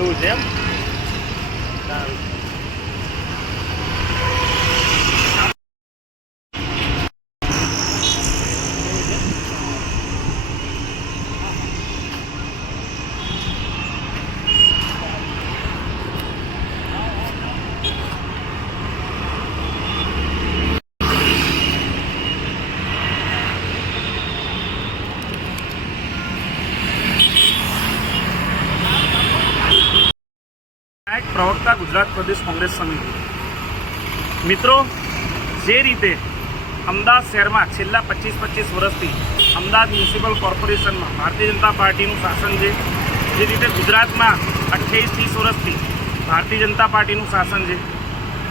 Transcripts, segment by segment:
એવું છે એમ? પ્રવક્તા ગુજરાત પ્રદેશ કોંગ્રેસ સમિતિ। મિત્રો, જે રીતે અમદાવાદ શહેરમાં છેલ્લા 25 વર્ષથી અમદાવાદ મ્યુનિસિપલ કોર્પોરેશનમાં ભારતીય જનતા પાર્ટીનું શાસન છે, જે રીતે ગુજરાતમાં 28-30 વર્ષથી ભારતીય જનતા પાર્ટીનું શાસન છે,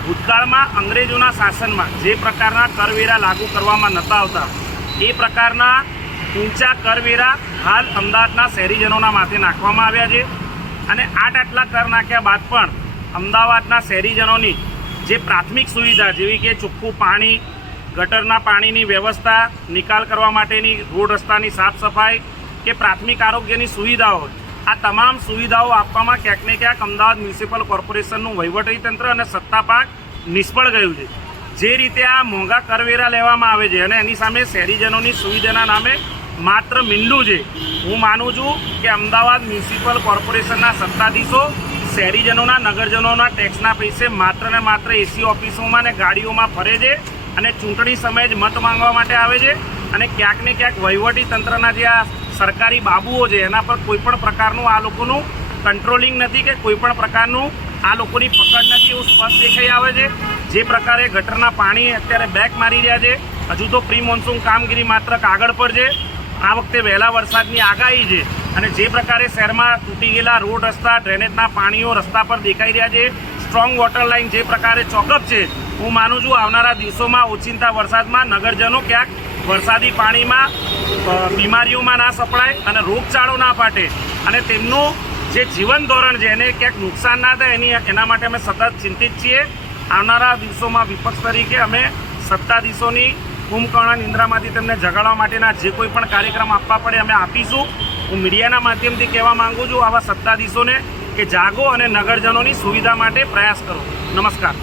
ભૂતકાળમાં અંગ્રેજોના શાસનમાં જે પ્રકારના કરવેરા લાગુ કરવામાં નહોતા આવતા એ પ્રકારના ઊંચા કરવેરા હાલ અમદાવાદના શહેરીજનોના માથે નાખવામાં આવ્યા છે અને આટલા કર નાખ્યા બાદ પણ અમદાવાદના શહેરીજનોની જે પ્રાથમિક સુવિધા જેવી કે ચોખ્ખું પાણી, ગટરના પાણીની વ્યવસ્થા, નિકાલ કરવા માટેની રોડ રસ્તાની સાફ સફાઈ કે પ્રાથમિક આરોગ્યની સુવિધાઓ, આ તમામ સુવિધાઓ આપવામાં ક્યાંક ને ક્યાંક અમદાવાદ મ્યુનિસિપલ કોર્પોરેશનનું વહીવટીતંત્ર અને સત્તાપાંચ નિષ્ફળ ગયું છે। જે રીતે આ મોંઘા કરવેરા લેવામાં આવે છે અને એની સામે શહેરીજનોની સુવિધાના નામે માત્ર મીંડું છે। હું માનું છું કે અમદાવાદ મ્યુનિસિપલ કોર્પોરેશનના સત્તાધીશો શહેરીજનોના, નગરજનોના ટેક્સના પૈસે માત્ર ને માત્ર એસી ઓફિસોમાં અને ગાડીઓમાં ફરે છે અને ચૂંટણી સમયે જ મત માંગવા માટે આવે છે અને ક્યાંક ને ક્યાંક વહીવટી તંત્રના જે આ સરકારી બાબુઓ છે એના પર કોઈપણ પ્રકારનું આ લોકોનું કંટ્રોલિંગ નથી કે કોઈપણ પ્રકારનું આ લોકોની પકડ નથી એવું સ્પષ્ટ દેખાઈ આવે છે। જે પ્રકારે ગટરના પાણી અત્યારે બેક મારી રહ્યા છે, હજુ તો પ્રી મોન્સૂન કામગીરી માત્ર કાગળ પર છે। આ વખતે વહેલા વરસાદની આગાહી છે અને જે પ્રકારે શહેરમાં તૂટી ગયેલા રોડ રસ્તા, ડ્રેનેજના પાણીઓ રસ્તા પર દેખાઈ રહ્યા છે, સ્ટ્રોંગ વોટર લાઇન જે પ્રકારે ચોકઅપ છે, હું માનું છું આવનારા દિવસોમાં ઓચિંતા વરસાદમાં નગરજનો ક્યાંક વરસાદી પાણીમાં બીમારીઓમાં ના સપડાય અને રોગચાળો ના ફાટે અને તેમનું જે જીવન ધોરણ છે એને ક્યાંક નુકસાન ના થાય એના માટે અમે સતત ચિંતિત છીએ। આવનારા દિવસોમાં વિપક્ષ તરીકે અમે સત્તાધીશોની કુંભકર્ણ નિંદ્રામાંથી તેમને જગાડવા માટેના જે કોઈ પણ કાર્યક્રમ આપવા પડે અમે આપીશું। હું મીડિયાના માધ્યમથી કહેવા માંગુ છું આવા સત્તાધીશોને કે જાગો અને નગરજનોની સુવિધા માટે પ્રયાસ કરો। નમસ્કાર।